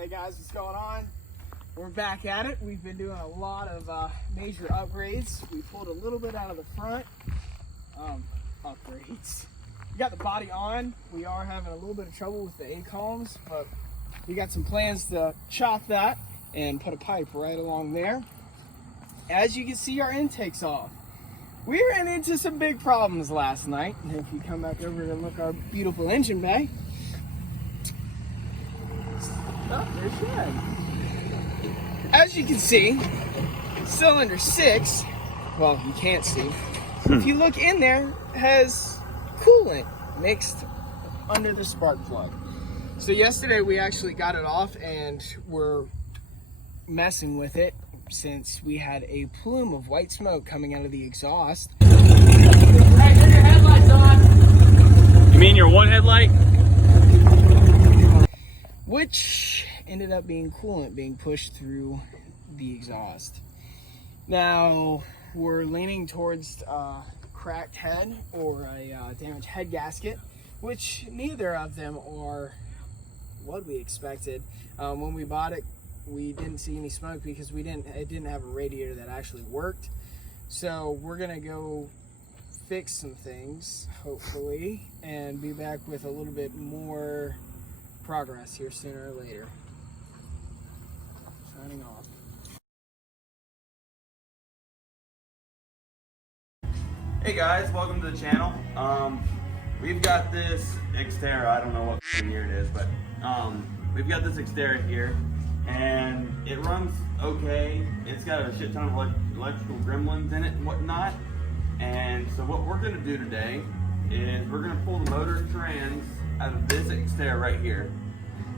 Hey guys, what's going on? We're back at it. We've been doing a lot of major upgrades. We pulled a little bit out of the front. Upgrades. We got the body on. We are having a little bit of trouble with the A-columns, but we got some plans to chop that and put a pipe right along there. As you can see, our intake's off. We ran into some big problems last night. And if you come back over and look at our beautiful engine bay, oh, there's Shag. As you can see, cylinder 6, well, you can't see. If you look in there, has coolant mixed under the spark plug. So yesterday we actually got it off and we're messing with it since we had a plume of white smoke coming out of the exhaust. Hey, turn your headlights on. You mean your one headlight? Which ended up being coolant being pushed through the exhaust. Now we're leaning towards a cracked head or a damaged head gasket, which neither of them are what we expected. When we bought it, we didn't see any smoke because it didn't have a radiator that actually worked. So we're gonna go fix some things, hopefully, and be back with a little bit more progress here sooner or later. Signing off. Hey guys, welcome to the channel. We've got this Xterra, I don't know what year it is, but we've got this Xterra here, and it runs okay. It's got a shit ton of electrical gremlins in it and whatnot. And so what we're gonna do today is we're gonna pull the motor and trans out of this Xterra right here.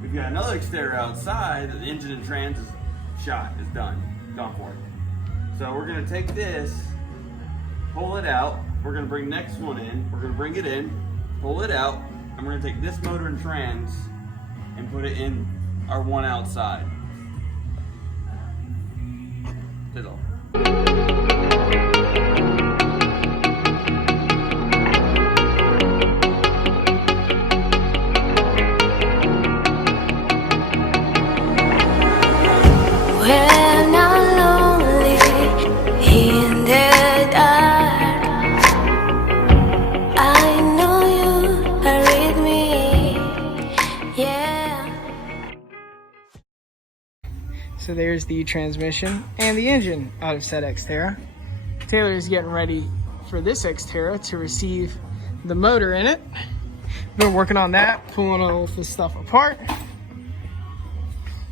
We've got another Xterra outside, the engine and trans is shot, is done, gone for it. So we're gonna take this, pull it out, we're gonna bring next one in, we're gonna bring it in, pull it out, and we're gonna take this motor and trans and put it in our one outside. That's all. When I'm lonely in the dark, I know you are with me, yeah. So there's the transmission and the engine out of said Xterra. Taylor is getting ready for this Xterra to receive the motor in it. Been working on that, pulling all this stuff apart.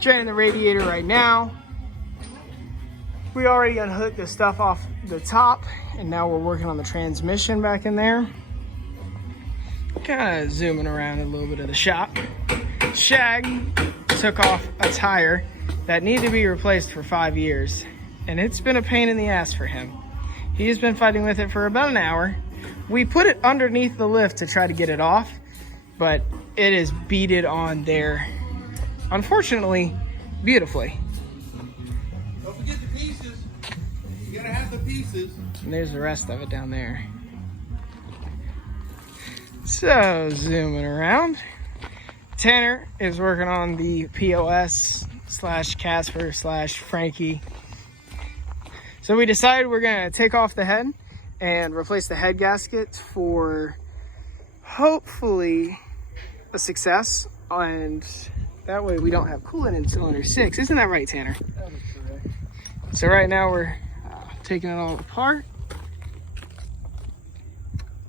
Draining the radiator right now. We already unhooked the stuff off the top, and now we're working on the transmission back in there. Kind of zooming around a little bit of the shop. Shag took off a tire that needed to be replaced for 5 years, and it's been a pain in the ass for him. He's been fighting with it for about an hour. We put it underneath the lift to try to get it off, but it is beaded on there, unfortunately, beautifully. Don't forget the pieces. You gotta have the pieces. And there's the rest of it down there. So, zooming around. Tanner is working on the POS / Casper / Frankie. So we decided we're gonna take off the head and replace the head gasket for hopefully a success, and that way we don't have coolant in cylinder 6. Isn't that right, Tanner? That is correct. So right now we're taking it all apart.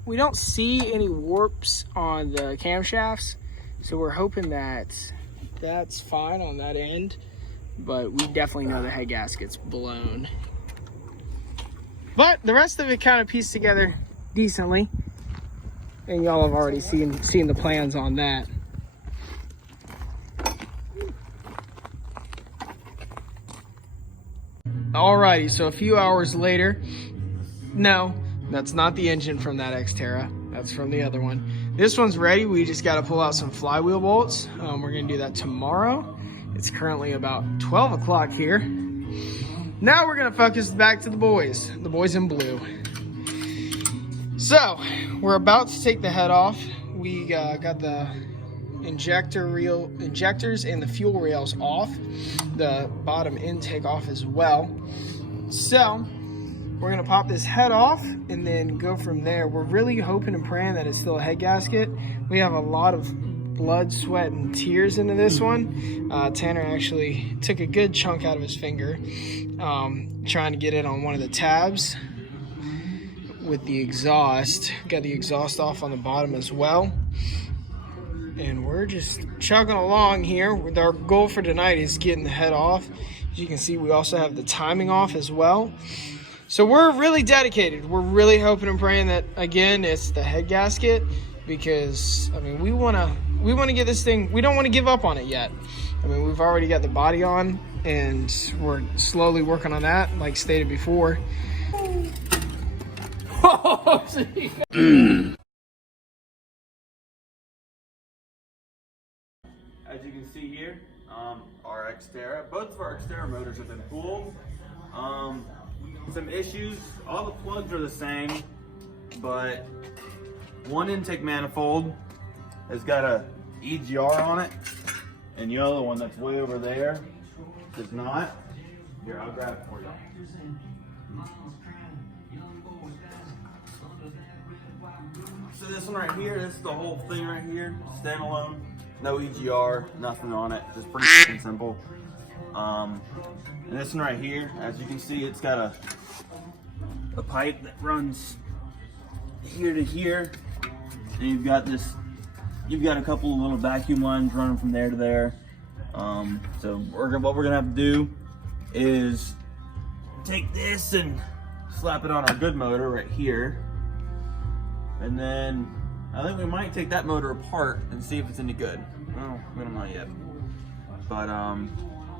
We don't see any warps on the camshafts, so we're hoping that that's fine on that end, but we definitely know the head gasket's blown. But the rest of it kind of pieced together decently, and y'all have already seen the plans on that. Alrighty, so a few hours later, no, that's not the engine from that Xterra. That's from the other one. This one's ready. We just got to pull out some flywheel bolts. We're going to do that tomorrow. It's currently about 12 o'clock here. Now we're going to focus back to the boys in blue. So, we're about to take the head off. We got the injectors and the fuel rails off, the bottom intake off as well. So we're gonna pop this head off and then go from there. We're really hoping and praying that it's still a head gasket. We have a lot of blood, sweat, and tears into this one. Tanner actually took a good chunk out of his finger trying to get it on one of the tabs with the exhaust. Got the exhaust off on the bottom as well. And we're just chugging along here. With our goal for tonight is getting the head off. As you can see, we also have the timing off as well. So we're really dedicated. We're really hoping and praying that, again, it's the head gasket, because I mean, we want to get this thing. We don't want to give up on it yet. I mean, we've already got the body on, and we're slowly working on that, like stated before. As you can see here, our Xterra, both of our Xterra motors have been pulled. Some issues, all the plugs are the same, but one intake manifold has got a EGR on it, and the other one that's way over there does not. Here, I'll grab it for you. So this one right here, this is the whole thing right here, standalone. No EGR, nothing on it, just pretty fucking simple. And this one right here, as you can see, it's got a pipe that runs here to here, and you've got a couple of little vacuum lines running from there to there. So what we're gonna have to do is take this and slap it on our good motor right here, and then I think we might take that motor apart and see if it's any good. Well, we don't know yet. But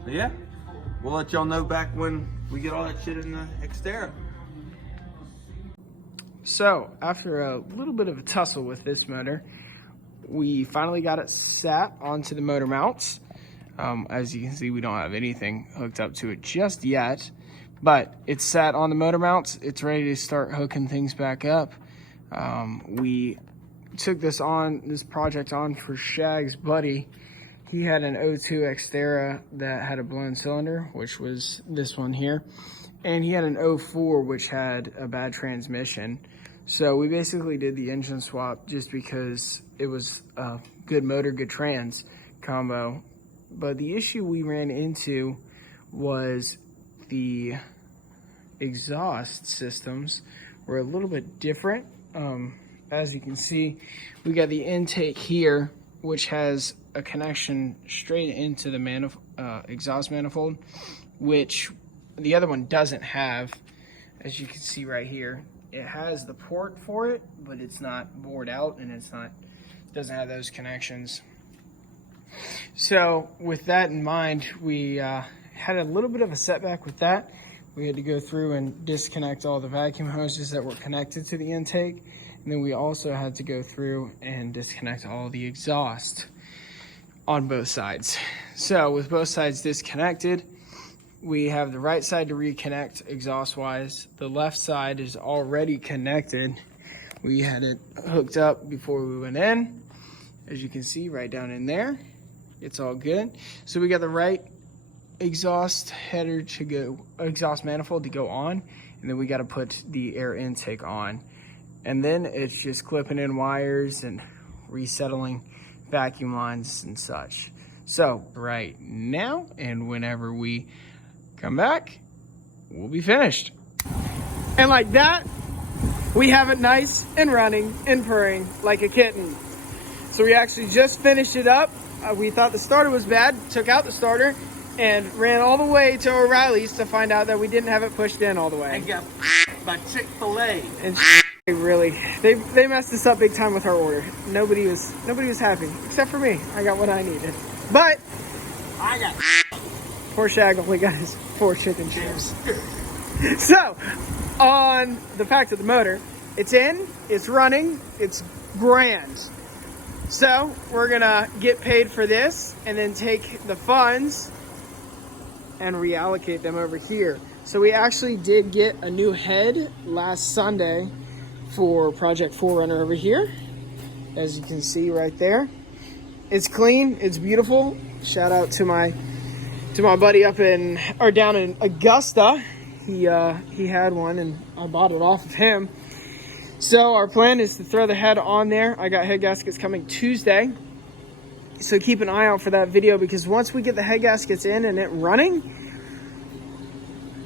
yeah, we'll let y'all know back when we get all that shit in the Xterra. So after a little bit of a tussle with this motor, we finally got it sat onto the motor mounts. As you can see, we don't have anything hooked up to it just yet, but it's sat on the motor mounts. It's ready to start hooking things back up. We took this project on for Shag's buddy. He had an 02 Xterra that had a blown cylinder, which was this one here, and he had an 04 which had a bad transmission. So we basically did the engine swap just because it was a good motor, good trans combo. But the issue we ran into was the exhaust systems were a little bit different. As you can see, we got the intake here, which has a connection straight into the exhaust manifold, which the other one doesn't have. As you can see right here, it has the port for it, but it's not bored out, and doesn't have those connections. So with that in mind, we had a little bit of a setback with that. We had to go through and disconnect all the vacuum hoses that were connected to the intake. And then we also had to go through and disconnect all the exhaust on both sides. So with both sides disconnected, we have the right side to reconnect exhaust wise. The left side is already connected. We had it hooked up before we went in. As you can see right down in there, it's all good. So we got the right exhaust header to go, exhaust manifold to go on, and then we got to put the air intake on. And then it's just clipping in wires and resettling vacuum lines and such. So right now, and whenever we come back, we'll be finished. And like that, we have it nice and running and purring like a kitten. So we actually just finished it up. We thought the starter was bad, took out the starter, and ran all the way to O'Reilly's to find out that we didn't have it pushed in all the way. I got by Chick-fil-A. And they messed us up big time with our order. Nobody was happy except for me. I got what I needed, but I got poor Shag only got his 4 chicken strips. So on the fact of the motor, it's in, it's running, it's grand. So we're gonna get paid for this and then take the funds and reallocate them over here. So we actually did get a new head last Sunday for Project Forerunner over here, as you can see right there. It's clean. It's beautiful. Shout out to my buddy up in, or down in Augusta. He had one and I bought it off of him. So our plan is to throw the head on there. I got head gaskets coming Tuesday. So keep an eye out for that video, because once we get the head gaskets in and it running,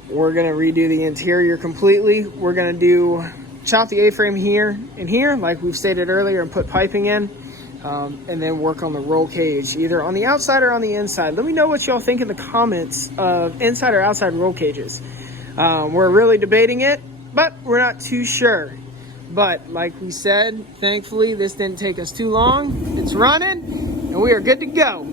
we're gonna redo the interior completely. We're gonna chop the A-frame here and here, like we've stated earlier, and put piping in. And then work on the roll cage, either on the outside or on the inside. Let me know what y'all think in the comments of inside or outside roll cages. We're really debating it, but we're not too sure. But like we said, thankfully this didn't take us too long. It's running and we are good to go.